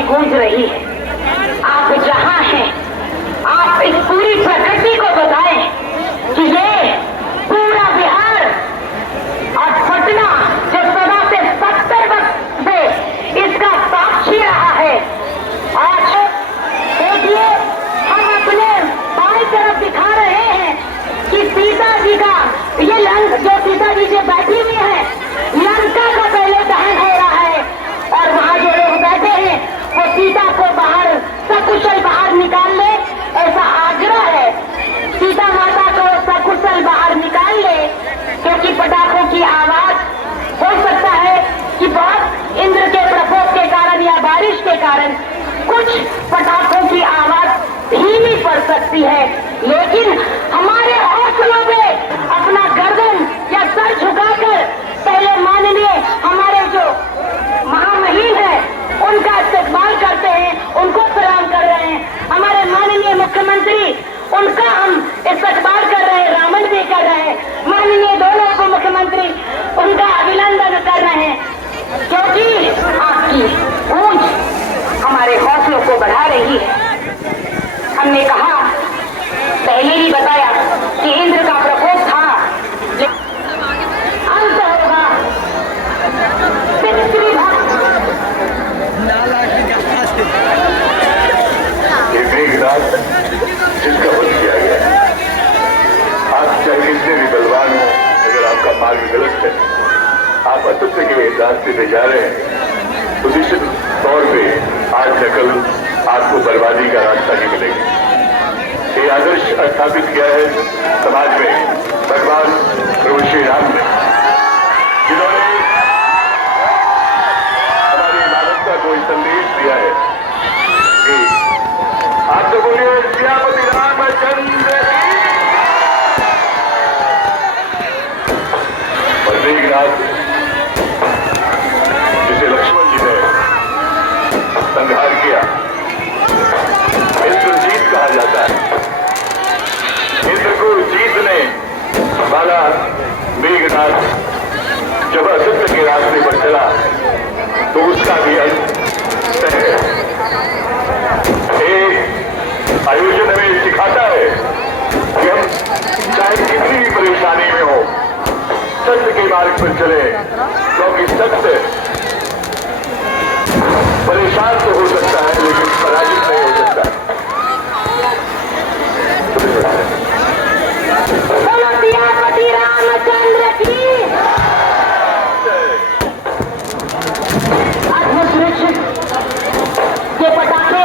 में गूंज रही है। आप जहां हैं, आप इस पूरी प्रकृति को बताएं कि ये पूरा बिहार और पटना जो सदा से 70 वर्ष से इसका साक्षी रहा है, आज देखिए हम अपने बाएं तरफ दिखा रहे हैं कि सीता जी का ये लंका, जो सीता जी से बैठी हुई है, लंका का पहले दहन हो रहा है और वहां जो लोग बैठे हैं वो सीता को बाहर सकुशल बाहर निकाल ले, ऐसा आग्रह है। सीता माता को सकुशल बाहर निकाल ले, क्योंकि पटाखों की आवाज हो सकता है कि बहुत इंद्र के प्रकोप के कारण या बारिश के कारण कुछ पटाखों की आवाज धीमी पड़ सकती है, लेकिन हमारे हौसलों में अपना गर्दन या सर झुकाकर पहले माननीय हमारे जो महामहिम है उनका इस्तेमाल करते हैं, उनको सलाम कर रहे हैं। हमारे माननीय मुख्यमंत्री, उनका हम इस्तेमाल कर रहे हैं, रावण भी कर रहे हैं। माननीय दोनों को मुख्यमंत्री उनका अभिनंदन कर रहे हैं, क्योंकि आपकी गूंज हमारे हौसलों को बढ़ा रही है। हमने कहा, पहले ही बताया कि इंद्र का प्रकोप था, अंत होगा ये मेघनाथ जिसका वध किया गया है, आप चाहे कितने भी बलवान हो, अगर आपका मार्ग गलत है, आप असत्य के रास्ते पे जा रहे हैं, तो निश्चित तौर पे आज न कल आपको बर्बादी का रास्ता ही मिलेगा। ये आदर्श स्थापित किया है समाज में भगवान प्रभु श्री राम ने, जिन्होंने हमारी मानवता को एक संदेश दिया है कि आप तो बोलिए सियापति रामचंद्र की। और मेघनाथ जिसे लक्ष्मण जी ने संहार किया, इंद्रजीत कहा जाता है। इंद्र को जीतने वाला मेघनाथ जब असत्य के रास्ते पर चला तो उसका भी अंत तय है। एक आयोजन हमें सिखाता है कि हम चाहे कितनी भी परेशानी में हो, सत्य के मार्ग पर चले, क्योंकि सत्य परेशान तो हो सकता है लेकिन पराजित नहीं हो सकता है। सियापति रामचंद्र की। ये पटाखे,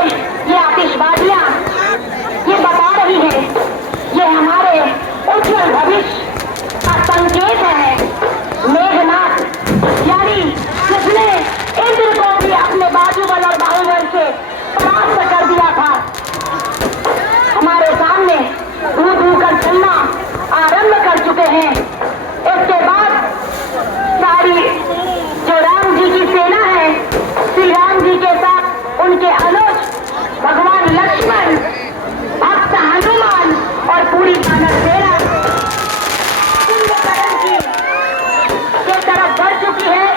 ये आतिशबाजियां, ये बता रही है, ये हमारे उज्जवल भविष्य का संकेत है। मेघनाथ यानी जिसने इंद्र को भी अपने बाजूबल और बाहुबल से परास्त कर दिया था, हमारे सामने दूर कर चलना आरंभ कर चुके हैं। इसके बाद सारी जो राम जी की सेना है, श्री राम जी के साथ उनके अनुज भगवान लक्ष्मण, भक्त हनुमान और पूरी वानर सेना कुंभकर्ण की के तरफ बढ़ चुकी है।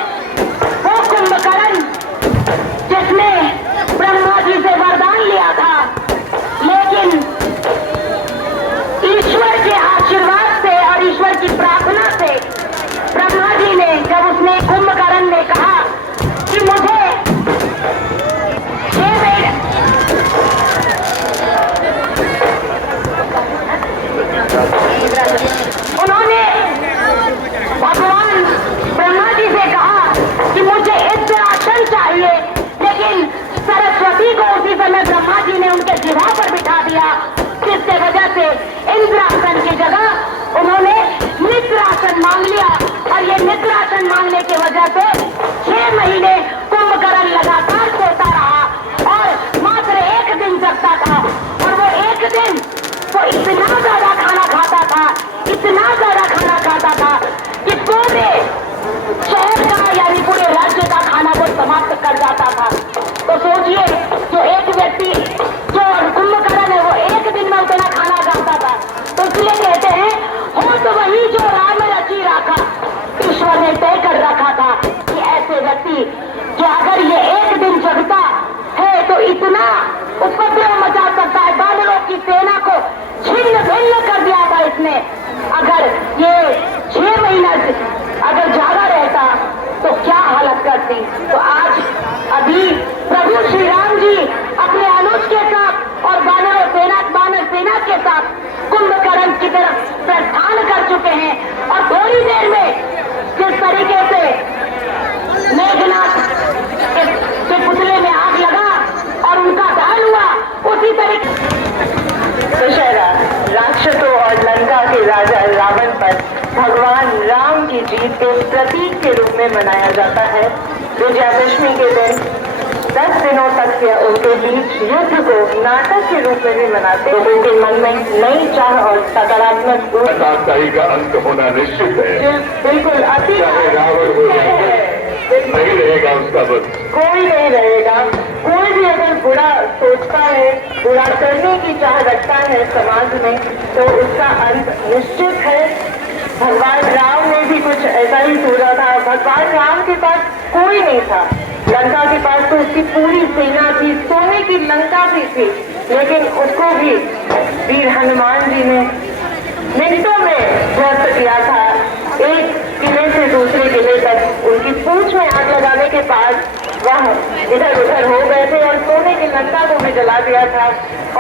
वो कुंभकर्ण जिसने ब्रह्मा जी से वरदान लिया था, लेकिन ईश्वर के आशीर्वाद से और ईश्वर की प्रार्थना से ब्रह्मा जी ने, जब उसने कुंभकर्ण ने कहा कि मुझे उन्होंने भगवान ब्रह्मा जी से कहा कि मुझे इंद्रासन चाहिए, लेकिन सरस्वती को उसी समय ब्रह्मा जी ने उनके जिह्वा पर बिठा दिया, जिसके वजह से इंद्रासन की जगह उन्होंने निद्रासन मांग लिया। और ये निद्रासन मांगने की वजह से 6 महीने कुंभकर्ण लगातार सोता रहा और मात्र एक दिन जगता था। और वो एक दिन वो इतना ज्यादा खाना खाता था, इतना ज्यादा खाना खाता था कि पूरे शहर का यानी पूरे राज्य का खाना वो समाप्त कर जाता था। तो सोचिए, जो एक व्यक्ति जो कुंभकर्ण है वो एक दिन में उतना खाना खाता था। तो इसलिए कहते हैं, हो तो वही जो राम रची रखा, ईश्वर ने तय कर रखा था कि ऐसे व्यक्ति जो अगर ये एक दिन जगता है दशरथ ने अगर ये 6 महीना अगर जागा रहता तो क्या हालत करती। तो आज अभी प्रभु श्री राम जी अपने अनुज के साथ और वानर सेना के साथ कुंभकर्ण की तरफ प्रस्थान कर चुके हैं और थोड़ी देर में जिस तरीके से मेघनाथ के पुतले में आग लगा और उनका दहन हुआ, उसी तरीके दशहरा राक्षसों और लंका के राजा रावण पर भगवान राम की जीत के प्रतीक के रूप में मनाया जाता है। विजयादशमी के दिन 10 दिनों तक के उनके बीच युद्ध को नाटक के रूप में भी मनाते हैं। उनके मन में नई चाह और सकारात्मक ताकताई का अंत होना निश्चित है। बिल्कुल अति रावण हो नहीं रहेगा उसका बस, कोई नहीं रहेगा। कोई भी अगर बुरा सोचता है, बुरा करने की चाह रखता है समाज में, तो उसका अंत निश्चित है। भगवान राम ने भी कुछ ऐसा ही सोचा था। भगवान राम के पास कोई नहीं था, लंका के पास तो उसकी पूरी सेना थी, सोने की लंका भी थी, लेकिन उसको भी वीर हनुमान जी ने मिनटों में ध्वस्त किया था। एक किले से दूसरे किले तक उनकी पूंछ में आग लगाने के बाद वह इधर उधर हो गए थे और सोने की लंका को भी जला दिया था।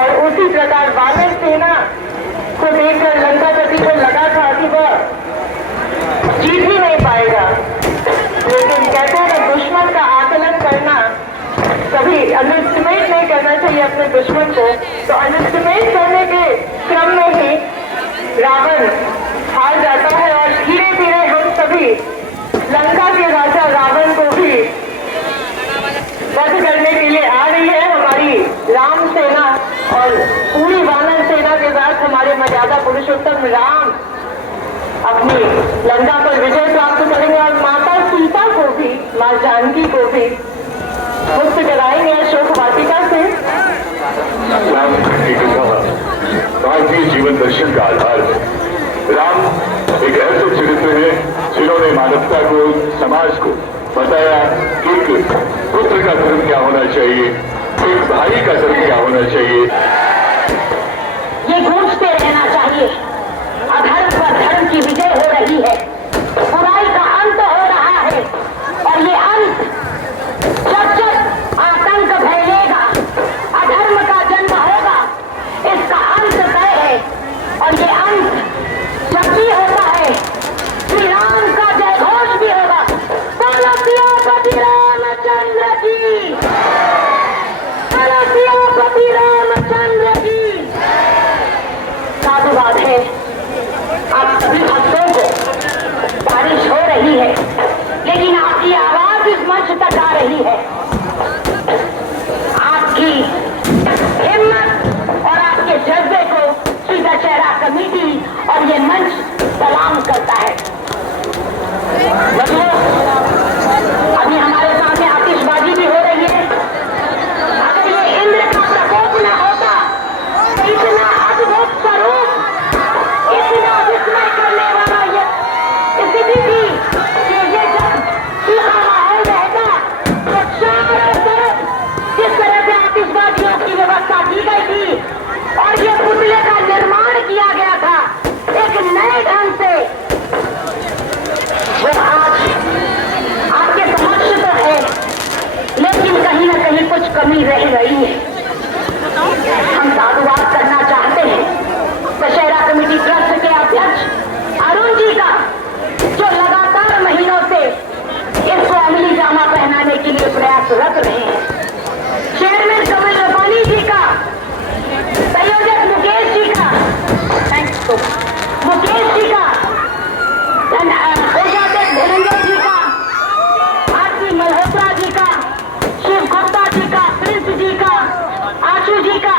और उसी प्रकार वानर सेना को देखकर लंकापति को लगा था कि वह जीत ही नहीं पाएगा, लेकिन कहते हैं दुश्मन का आकलन करना, कभी अंडरएस्टिमेट नहीं करना चाहिए अपने दुश्मन को। तो अंडरएस्टिमेट करने के क्रम में ही रावण हार जाता है और धीरे धीरे हम सभी लंका के राजा रावण को भी वध करने के लिए आ रही है हमारी राम सेना और पूरी वानर सेना के साथ हमारे मर्यादा पुरुषोत्तम राम अपनी लंका पर विजय प्राप्त करेंगे और माता सीता को भी, माँ जानकी को भी मुक्त कराएंगे अशोक वाटिका से। राम की कथा भारतीय जीवन दर्शन का आधार है। राम एक ऐसे चरित्र है जिन्होंने मानवता को, समाज को बताया कि एक पुत्र का धर्म क्या होना चाहिए, एक भाई का धर्म क्या होना चाहिए। ये गूंजते रहना चाहिए। अधर्म पर धर्म की विजय हो रही है, बुराई का अंत हो रहा है और ये अंत जब जब आतंक फैलेगा, अधर्म का जन्म होगा, इसका अंत तय है। और ये अंत जब भी होता है श्री राम का जय घोष भी होगा। बोलो सियापति रामचंद्र की, बोलो सियापति रामचंद्र की। साधुवाद है आप सभी भक्तों को। बारिश हो रही है लेकिन आपकी आवाज इस मंच तक आ रही है। आपकी हिम्मत और आपके जज्बे को श्री दशहरा कमेटी और ये मंच सलाम करता है। बच्चों, अभी हमारे सामने आतिशबाजी भी हो रही है। अगर ये इंद्र का प्रकोप न होता तो इतना अद्भुत स्वरूप, इतना विस्मय करने वाला ये स्थिति थी कि ये जब सूखा माहौल रहता तो चारों तरफ जिस तरह से आतिशबाजियों की व्यवस्था की गई थी और ये पुतले का निर्माण किया गया था एक नए ढंग से, वो आज आपके समक्ष तो है, लेकिन कहीं न कहीं कुछ कमी रह गई है। हम साधुवाद करना चाहते हैं दशहरा कमेटी ट्रस्ट के अध्यक्ष अरुण जी का, जो लगातार महीनों से इसको अमली जामा पहनाने के लिए प्रयासरत रहे हैं। चेयरमैन कमल रपानी जी का, संयोजक मुकेश जी का, मुकेश जी का, धनंजय जी का, आरती मल्होत्रा जी का, शिव गुप्ता जी का, प्रिंस जी का, आशु जी का,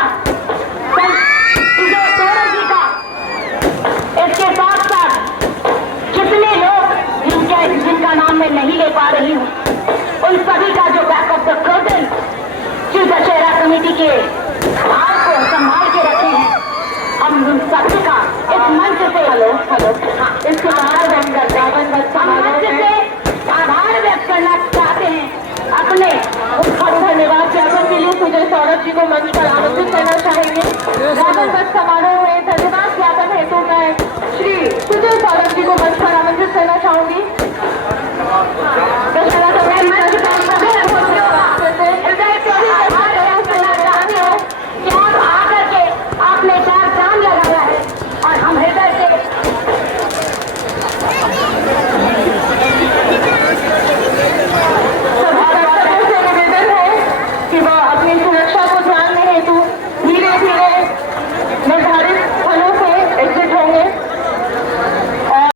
विजय तोरर जी का, इसके साथ साथ कितने लोग जिनका नाम मैं नहीं ले पा रही हूँ, उन सभी का जो backup the curtain Shri Dussehra committee के हार को संभाल के रखे हैं। हम सभी का इस मंच से इसके बाहर व्यक्त करते हैं, मंच से आभार व्यक्त करना चाहते हैं। अपने उत्खनन धन्यवाद ज्ञापन के लिए सुजय सौरभ जी को मंच पर आमंत्रित करना चाहेंगे। ज्ञापन समारोह में